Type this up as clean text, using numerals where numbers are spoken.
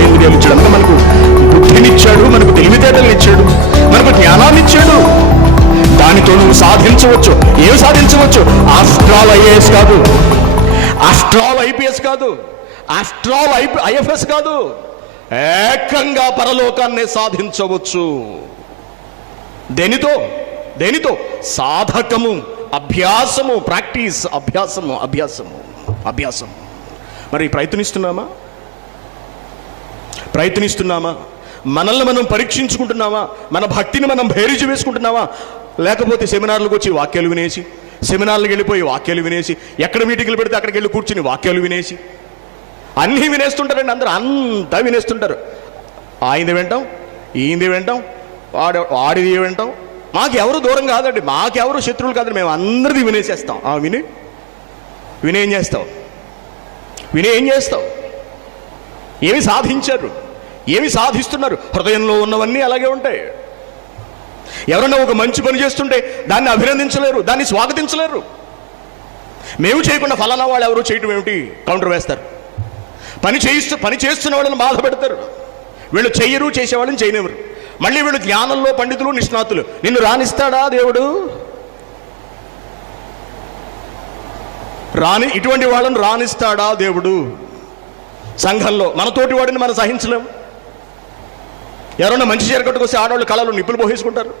జ్ఞానేంద్రియాలు ఇచ్చాడు, అందుకే మనకు బుద్ధినిచ్చాడు, మనకు తెలివితేటలు ఇచ్చాడు, మనకు జ్ఞానాన్ని ఇచ్చాడు. దానితో నువ్వు సాధించవచ్చు. ఏం సాధించవచ్చు? ఆస్ట్రాల్ ఐఏఎస్ కాదు, ఆస్ట్రాల్ ఐపీఎస్ కాదు, ఆస్ట్రాల్ ఐఎఫ్ఎస్ కాదు, ఏకంగా పరలోకాన్ని సాధించవచ్చు. దేనితో? దేనితో? సాధకము, అభ్యాసము, ప్రాక్టీస్, అభ్యాసము, అభ్యాసము, అభ్యాసం. మరి ప్రయత్నిస్తున్నామా? ప్రయత్నిస్తున్నామా? మనల్ని మనం పరీక్షించుకుంటున్నామా? మన భక్తిని మనం బేరీజు వేసుకుంటున్నామా? లేకపోతే సెమినార్లకు వచ్చి వాక్యాలు వినేసి, సెమినార్లకు వెళ్ళిపోయి వాక్యాలు వినేసి, ఎక్కడ మీటింగ్లు పెడితే అక్కడికి వెళ్ళి కూర్చుని వాక్యాలు వినేసి, అన్నీ వినేస్తుంటారండి. అందరూ అంతా వినేస్తుంటారు. ఆయనది వింటాం, ఈయనది వింటాం, వాడిది వింటాం. మాకెవరు దూరం కాదండి, మాకెవరు శత్రువులు కాదండి, మేము అందరిది వినేసేస్తాం. వినేం చేస్తావు? వినేం చేస్తావు? ఏమి సాధించారు? ఏమి సాధిస్తున్నారు? హృదయంలో ఉన్నవన్నీ అలాగే ఉంటాయి. ఎవరన్నా ఒక మంచి పని చేస్తుంటే దాన్ని అభినందించలేరు, దాన్ని స్వాగతించలేరు. మేము చేయకుండా ఫలానా వాళ్ళు ఎవరు చేయటం ఏమిటి కౌంటర్ వేస్తారు. పని చేస్తున్న వాళ్ళని బాధ పెడతారు. వీళ్ళు చెయ్యరు, చేసేవాళ్ళని చేయనివ్వరు. మళ్ళీ వీళ్ళు జ్ఞానంలో పండితులు, నిష్ణాతులు. నిన్ను రాణిస్తాడా దేవుడు? ఇటువంటి వాళ్ళని రాణిస్తాడా దేవుడు? సంఘంలో మనతోటి వాడిని మనం సహించలేము. ఎవరన్నా మంచి చీర కట్టుకొస్తే ఆడవాళ్ళు కళలు నిప్పులు పోసేసుకుంటారు.